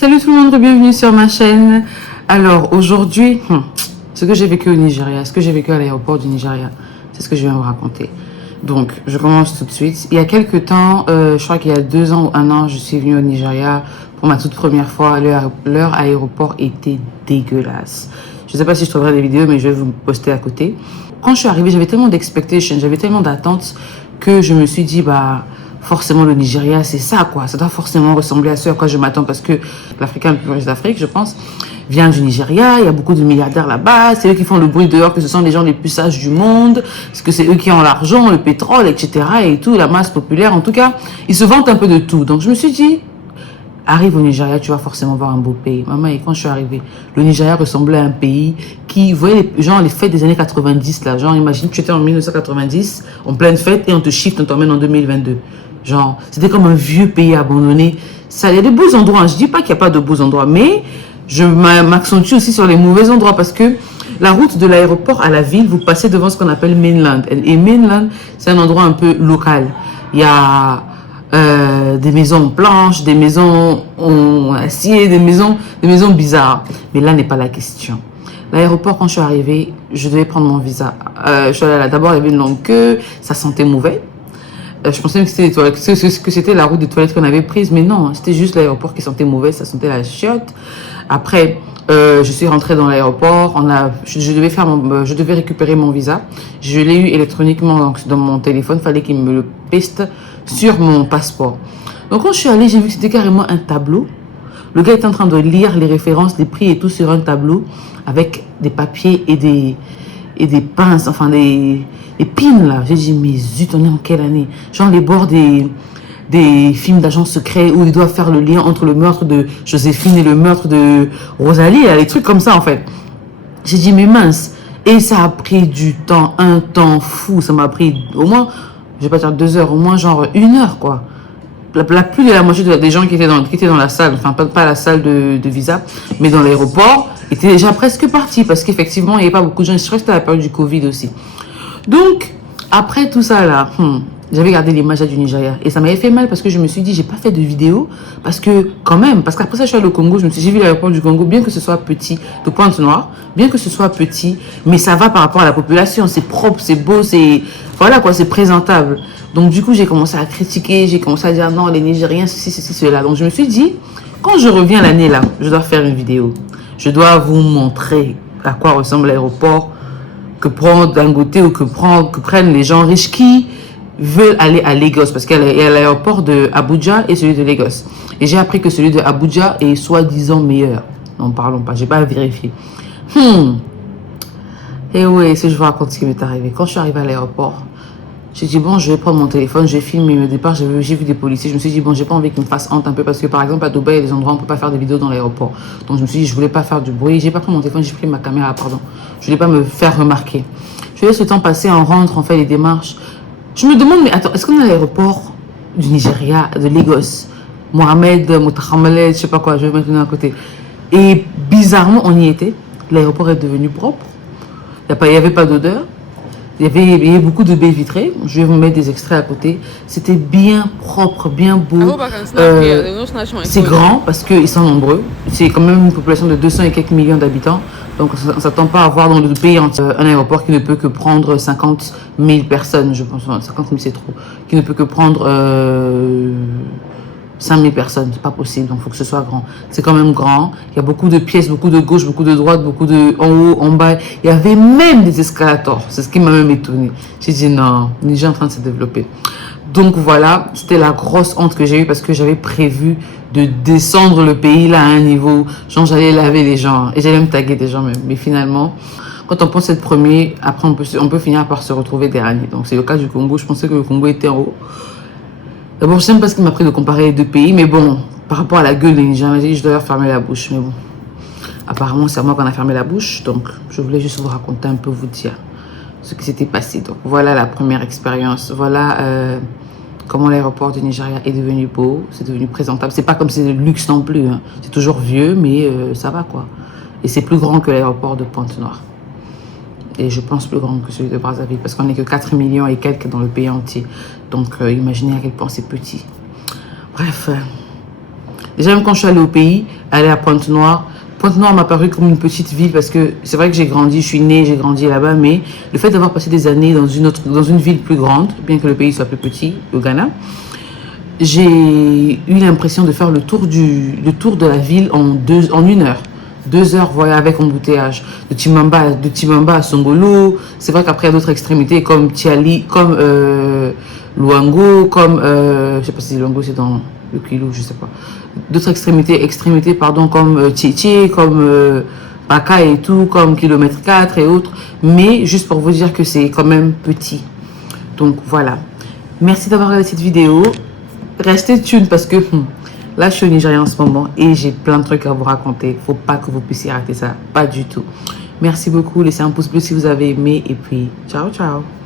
Salut tout le monde, bienvenue sur ma chaîne. Alors aujourd'hui, ce que j'ai vécu au Nigeria, ce que j'ai vécu à l'aéroport du Nigeria, c'est ce que je viens vous raconter. Donc, je commence tout de suite. Il y a quelques temps, je crois qu'il y a 2 ans ou 1 an, je suis venue au Nigeria pour ma toute première fois. Leur aéroport était dégueulasse. Je ne sais pas si je trouverai des vidéos, mais je vais vous poster à côté. Quand je suis arrivée, j'avais tellement d'expectations, j'avais tellement d'attentes que je me suis dit, bah, forcément le Nigeria, c'est ça quoi. Ça doit forcément ressembler à ce à quoi je m'attends parce que l'Africain le plus riche d'Afrique, je pense, vient du Nigeria. Il y a beaucoup de milliardaires là-bas. C'est eux qui font le bruit dehors que ce sont les gens les plus sages du monde. Parce que c'est eux qui ont l'argent, le pétrole, etc. et tout, la masse populaire. En tout cas, ils se vantent un peu de tout. Donc je me suis dit, arrive au Nigeria, tu vas forcément voir un beau pays. Maman, et quand je suis arrivée, le Nigeria ressemblait à un pays qui, vous voyez, genre les fêtes des années 90, là. Genre, imagine, tu étais en 1990, en pleine fête, et on te shift, on t'emmène en 2022. Genre, c'était comme un vieux pays abandonné. Ça, il y a de beaux endroits. Je dis pas qu'il n'y a pas de beaux endroits, mais je m'accentue aussi sur les mauvais endroits parce que la route de l'aéroport à la ville, vous passez devant ce qu'on appelle Mainland. Et Mainland, c'est un endroit un peu local. Il y a des maisons blanches, des maisons en acier, des maisons bizarres. Mais là n'est pas la question. L'aéroport, quand je suis arrivée, je devais prendre mon visa. Je suis allée là. D'abord, il y avait une longue queue, ça sentait mauvais. Je pensais que c'était les toilettes, que c'était la route des toilettes qu'on avait prise, mais non, c'était juste l'aéroport qui sentait mauvais, ça sentait la chiotte. Après, je suis rentrée dans l'aéroport, je devais récupérer mon visa. Je l'ai eu électroniquement donc, dans mon téléphone, fallait qu'il me le peste sur mon passeport. Donc quand je suis allée, j'ai vu que c'était carrément un tableau. Le gars était en train de lire les références, les prix et tout sur un tableau avec des papiers et des pinces, enfin des pins là. J'ai dit, mais zut, on est en quelle année? Genre les bords des films d'agents secrets où ils doivent faire le lien entre le meurtre de Joséphine et le meurtre de Rosalie, là, les trucs comme ça en fait. J'ai dit, mais mince. Et ça a pris du temps, un temps fou. Ça m'a pris au moins, je vais pas dire 2 heures, au moins genre 1 heure quoi. Plus de la moitié des gens qui étaient dans la salle, enfin pas la salle de visa, mais dans l'aéroport, étaient déjà presque partis parce qu'effectivement, il n'y avait pas beaucoup de gens. Je crois que c'était la période du Covid aussi. Donc, après tout ça là, j'avais gardé l'image du Nigeria et ça m'avait fait mal parce que je me suis dit, j'ai pas fait de vidéo parce que quand même, parce qu'après ça, je suis allée au Congo, j'ai vu l'aéroport du Congo, bien que ce soit petit, de Pointe-Noire, bien que ce soit petit, mais ça va par rapport à la population, c'est propre, c'est beau, c'est, voilà quoi, c'est présentable. Donc du coup, j'ai commencé à critiquer, j'ai commencé à dire non, les Nigériens, ceci, cela. Donc je me suis dit, quand je reviens l'année là, je dois faire une vidéo. Je dois vous montrer à quoi ressemble l'aéroport que prend Dangote ou que prennent les gens riches qui veulent aller à Lagos. Parce qu'il y a l'aéroport de Abuja et celui de Lagos. Et j'ai appris que celui de Abuja est soi-disant meilleur. N'en parlons pas, j'ai pas à vérifier. Et oui, si je vous raconte ce qui m'est arrivé. Quand je suis arrivée à l'aéroport, j'ai dit, bon, je vais prendre mon téléphone, je vais filmer. Au départ, j'ai vu des policiers. Je me suis dit, bon, j'ai pas envie qu'ils me fassent honte un peu. Parce que, par exemple, à Dubaï, il y a des endroits où on ne peut pas faire des vidéos dans l'aéroport. Donc, je me suis dit, je voulais pas faire du bruit. J'ai pas pris mon téléphone, j'ai pris ma caméra, pardon. Je voulais pas me faire remarquer. Je laisse le temps passer, on rentre, on fait les démarches. Je me demande, mais attends, est-ce qu'on est à l'aéroport du Nigeria, de Lagos, Mohamed, Moutahamaled, je sais pas quoi, je vais mettre le nom à côté. Et bizarrement, on y était. L'aéroport est devenu propre. Il n'y avait pas d'odeur. Il y avait beaucoup de baies vitrées. Je vais vous mettre des extraits à côté. C'était bien propre, bien beau. C'est grand parce qu'ils sont nombreux. C'est quand même une population de 200 et quelques millions d'habitants. Donc on ne s'attend pas à voir dans le pays entier un aéroport qui ne peut que prendre 50 000 personnes. Je pense 50 000 c'est trop. Qui ne peut que prendre 5 000 personnes, c'est pas possible, donc il faut que ce soit grand. C'est quand même grand, il y a beaucoup de pièces, beaucoup de gauche, beaucoup de droite, beaucoup de en haut, en bas. Il y avait même des escalators, c'est ce qui m'a même étonné. J'ai dit non, Niger est en train de se développer. Donc voilà, c'était la grosse honte que j'ai eue parce que j'avais prévu de descendre le pays là à un niveau, genre j'allais laver les gens et j'allais me taguer des gens même. Mais finalement, quand on pense être premier, après on peut finir par se retrouver dernier. Donc c'est le cas du Congo, je pensais que le Congo était en haut. D'abord, je sais même pas ce qui m'a pris de comparer les deux pays, mais bon, par rapport à la gueule des Nigériens, je dois leur fermer la bouche, mais bon. Apparemment, c'est à moi qu'on a fermé la bouche, donc je voulais juste vous raconter un peu, vous dire ce qui s'était passé. Donc voilà la première expérience, voilà comment l'aéroport du Nigeria est devenu beau, c'est devenu présentable. C'est pas comme c'est le luxe non plus, hein. C'est toujours vieux, mais ça va quoi. Et c'est plus grand que l'aéroport de Pointe-Noire. Et je pense plus grand que celui de Brazzaville, parce qu'on n'est que 4 millions et quelques dans le pays entier. Donc imaginez à quel point c'est petit. Bref, Déjà, même quand je suis allée au pays, aller à Pointe-Noire, Pointe-Noire m'a paru comme une petite ville parce que c'est vrai que j'ai grandi, je suis née, j'ai grandi là-bas, mais le fait d'avoir passé des années dans une ville plus grande, bien que le pays soit plus petit, au Ghana, j'ai eu l'impression de faire le tour de la ville en 1 heure. 2 heures, voilà, avec embouteillage. De Timamba à Songolo. C'est vrai qu'après, il y a d'autres extrémités comme Tiali, comme Luango, comme, je sais pas si Luango c'est dans le kilo, je sais pas. D'autres extrémités, pardon, comme Tietie, comme Baka et tout, comme kilomètre 4 et autres. Mais juste pour vous dire que c'est quand même petit. Donc voilà. Merci d'avoir regardé cette vidéo. Restez tuned parce que là, je suis au Nigeria en ce moment et j'ai plein de trucs à vous raconter. Faut pas que vous puissiez rater ça. Pas du tout. Merci beaucoup. Laissez un pouce bleu si vous avez aimé. Et puis, ciao, ciao.